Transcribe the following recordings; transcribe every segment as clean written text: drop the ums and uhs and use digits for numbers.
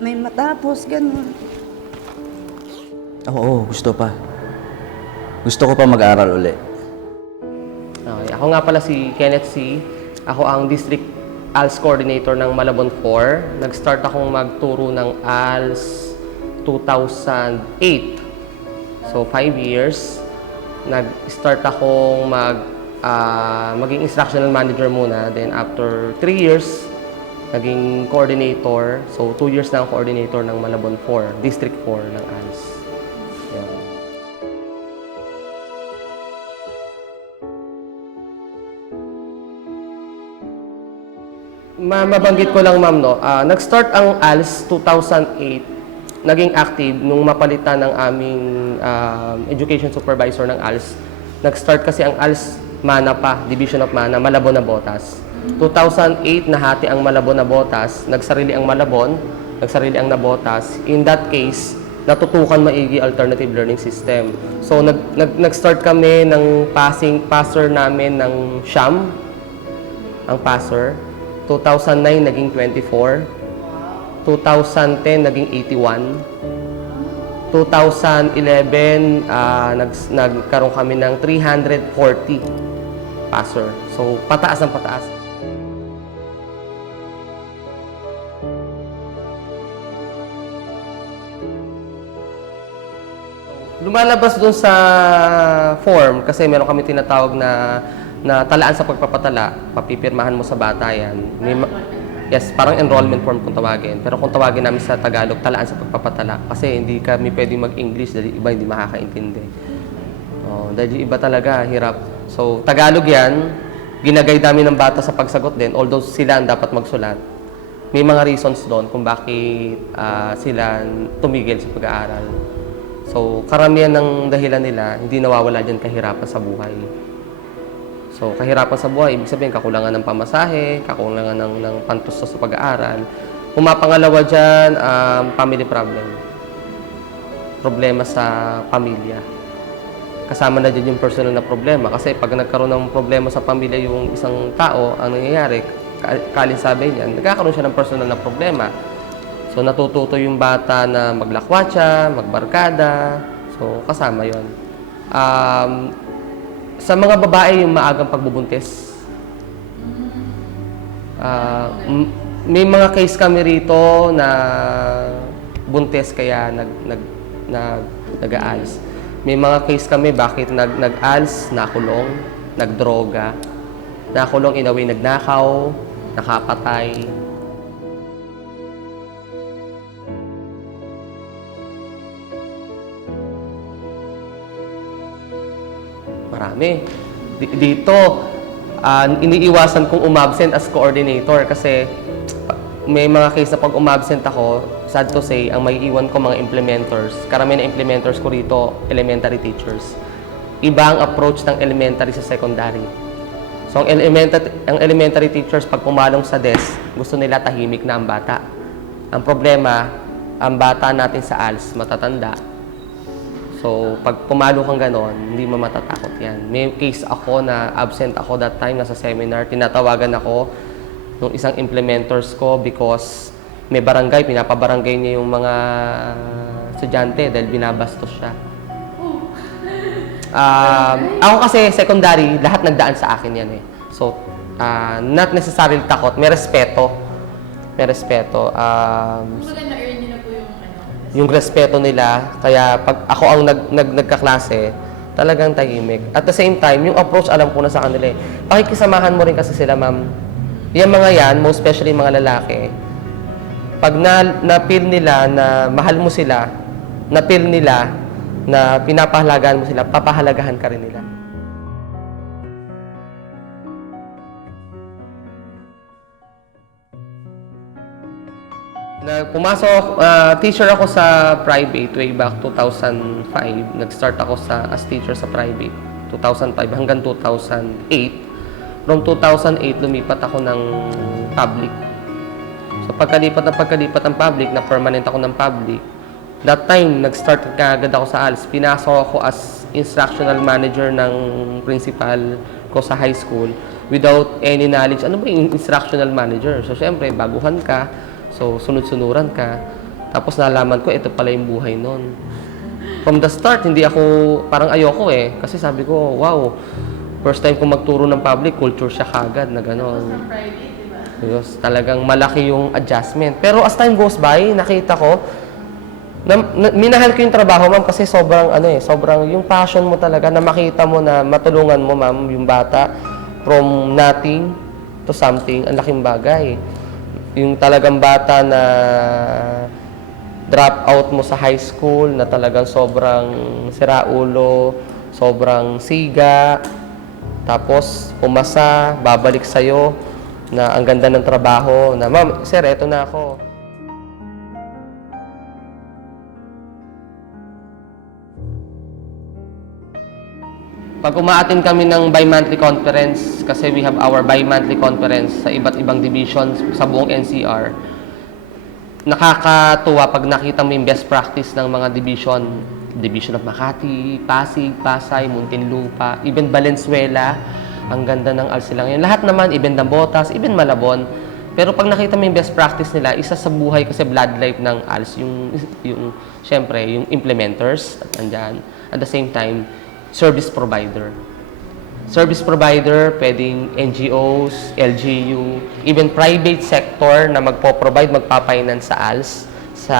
may matapos, ganun. Oo, gusto pa. Gusto ko pa mag-aral uli. Okay. Ako nga pala si Kenneth C. Ako ang District ALS Coordinator ng Malabon 4. Nag-start akong magturo ng ALS 2008. So, 5 years. Nag-start akong maging instructional manager muna. Then, after 3 years, naging coordinator. So, 2 years na ang coordinator ng Malabon 4, District 4 ng ALS. Yan. Mabanggit ko lang, ma'am, no? Nag-start ang ALS 2008, naging active nung mapalitan ng aming education supervisor ng ALS. Nag-start kasi ang ALS Mana pa, Division of Mana, Malabon na Botas. 2008, nahati ang Malabon na Botas, nagsarili ang Malabon, nagsarili ang Nabotas. In that case, natutukan maigi alternative learning system. So, nag-start kami ng passer namin ng Siam, ang passer. 2009 naging 24, 2010 naging 81, 2011 nagkaroon kami ng 340 passer. So pataas ang pataas. Lumalabas dun sa form kasi meron kami tinatawag na talaan sa pagpapatala, papipirmahan mo sa bata yan. Yes, parang enrollment form kung tawagin. Pero kung tawagin namin sa Tagalog, talaan sa pagpapatala. Kasi hindi kami pwedeng mag-English dahil iba hindi makakaintindi. Dahil iba talaga, hirap. So, Tagalog yan, ginagay namin ng bata sa pagsagot din, although sila ang dapat magsulat. May mga reasons doon kung bakit sila tumigil sa pag-aaral. So, karamihan ng dahilan nila, hindi nawawala dyan kahirapan sa buhay. So, kahirapan sa buhay, ibig sabihin, kakulangan ng pamasahe, kakulangan ng pantustos sa pag-aaral. Pumapangalawa dyan, family problem. Problema sa pamilya. Kasama na dyan yung personal na problema. Kasi pag nagkaroon ng problema sa pamilya yung isang tao, ang nangyayari, sabi niya, nagkakaroon siya ng personal na problema. So, natututo yung bata na maglakwatsa, magbarkada. So, kasama yon. Sa mga babae, yung maagang pagbubuntis. May mga case kami rito na buntis kaya nag-ALS. May mga case kami bakit nag-ALS, nakulong, nagdroga, nakulong in a way, nagnakaw, nakapatay. Marami. Dito, iniiwasan kong umabsent as coordinator kasi may mga case na pag umabsent ako, sad to say, ang maiiwan ko mga implementers. Karamihan na implementers ko rito, elementary teachers. Iba ang approach ng elementary sa secondary. So, ang elementary teachers, pag pumalong sa desk, gusto nila tahimik na ang bata. Ang problema, ang bata natin sa ALS, matatanda. So, pag pumalo kang ganon, hindi mo matatakot yan. May case ako na absent ako that time, nasa seminar, tinatawagan ako ng isang implementers ko because may barangay, pinapabarangay niya yung mga estudyante dahil binabastos siya. Ako kasi, secondary, lahat nagdaan sa akin yan eh. So, not necessarily takot, may respeto. May respeto. Na-earn nyo na po yung yung respeto nila. Kaya pag ako ang nagkaklase, talagang tahimik. At the same time, yung approach alam ko na sa kanila eh. Pakikisamahan mo rin kasi sila, ma'am. Yung mga yan, most especially mga lalaki, pag na-feel nila na mahal mo sila, na-feel nila na pinapahalagaan mo sila, papahalagahan ka rin nila. Pumasok, teacher ako sa private way back 2005. Nag-start ako as teacher sa private 2005 hanggang 2008. From 2008, lumipat ako ng public. So pagkalipat ng public, na permanent ako ng public, that time, nag-start kaagad ako sa ALS. Pinasok ako as instructional manager ng principal ko sa high school without any knowledge. Ano ba yung instructional manager? So, syempre, baguhan ka. So, sunod-sunuran ka. Tapos nalaman ko, ito pala yung buhay nun. From the start, hindi ako, parang ayoko eh. Kasi sabi ko, wow, first time ko magturo ng public, culture siya kagad na gano'n. From private, di ba? Yes, talagang malaki yung adjustment. Pero as time goes by, nakita ko, minahal ko yung trabaho, ma'am, kasi sobrang, sobrang yung passion mo talaga na makita mo na matulungan mo, ma'am, yung bata from nothing to something, ang laking bagay. Yung talagang bata na drop out mo sa high school, na talagang sobrang siraulo, sobrang siga, tapos pumasa, babalik sa'yo, na ang ganda ng trabaho, na ma'am, sir, eto na ako. Pag umaattend kami ng bi-monthly conference, kasi we have our bi-monthly conference sa iba't ibang divisions sa buong NCR, nakakatuwa pag nakita mo yung best practice ng mga Division of Makati, Pasig, Pasay, Muntinlupa, even Valenzuela, ang ganda ng ALS sila ngayon. Lahat naman, even Dambotas, even Malabon. Pero pag nakita mo yung best practice nila, isa sa buhay kasi blood life ng ALS, syempre, yung implementers, at andyan. At the same time, service provider. Service provider, pwedeng NGOs, LGU, even private sector na magpo-provide, magpa-finance sa ALS, sa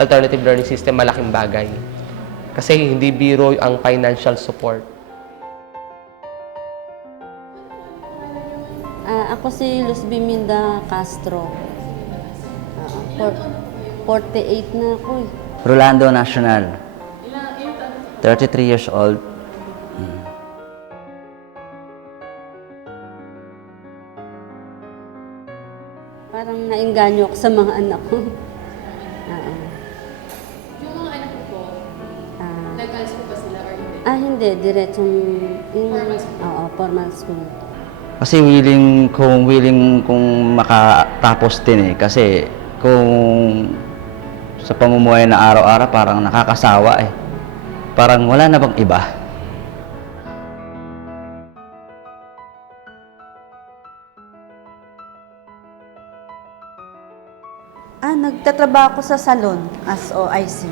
alternative learning system, malaking bagay. Kasi hindi biro ang financial support. Ako si Luz Biminda Castro. 48 na ako eh. Rolando Nacional. 33 years old. Parang nainganyo ako sa mga anak ko. Yung mga anak ko po, Ah, nag-ALS po ba sila or hindi? hindi. Diretsong... Formal school. Oo, formal school. Kasi willing kung makatapos din eh. Kasi kung sa pamumuhay na araw-araw parang nakakasawa eh. Parang wala na bang iba? Nagtatrabaho ako sa salon as OIC.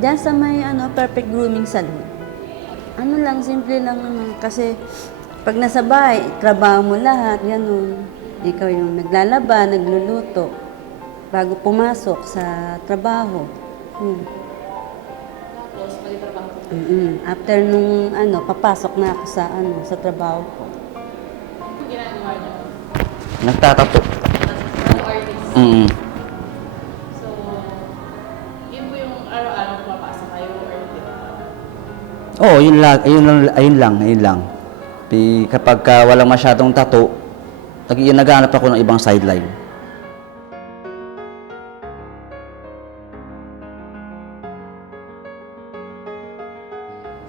Diyan sa may perfect grooming salon. Lang, simple lang naman. Kasi pag nasa bahay, trabaho mo lahat, ganun. Ikaw yung naglalaba, nagluluto, bago pumasok sa trabaho. Tapos, pag-trabaho po. After nung papasok na ako sa trabaho ko. Yung ginagawa niyo, Nagtatato. mga artist. So, yun po yung araw-araw pumapasa kayo or hindi ba? Oo, ayun lang. Kapag walang masyadong tattoo, naghahanap ako ng ibang sideline.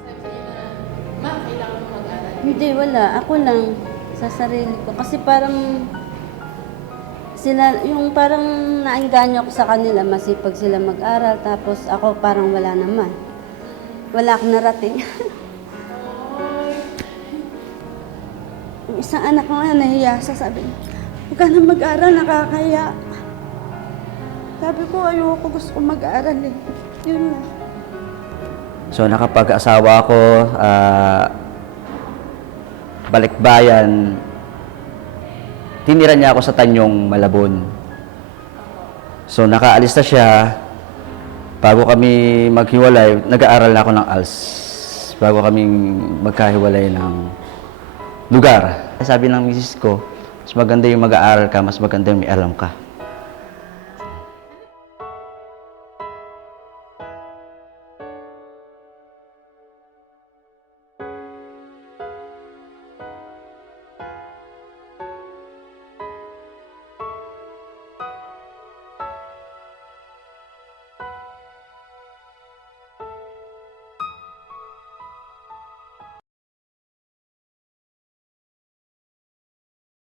Sabi sa inyo na, ma, kailangan mo mag-aral. Hindi, wala. Ako lang sa sarili ko. Kasi parang yung parang naengganyo ako sa kanila, masipag sila mag-aral, tapos ako parang wala naman. Wala akong narating. Yung isang anak ko nga nahiya siya, sabi niya, huwag ka na mag-aral, nakakaya. Sabi ko, ayoko, gusto ko mag-aral eh. Yun lang. So nakapag-asawa ako, balikbayan, tinira niya ako sa Tanyong, Malabon. So nakaalis na siya, bago kami maghiwalay, nag-aaral na ako ng ALS. Bago kami magkahiwalay ng lugar. Sabi ng misis ko, mas maganda yung mag-aaral ka, mas maganda yung may alam ka.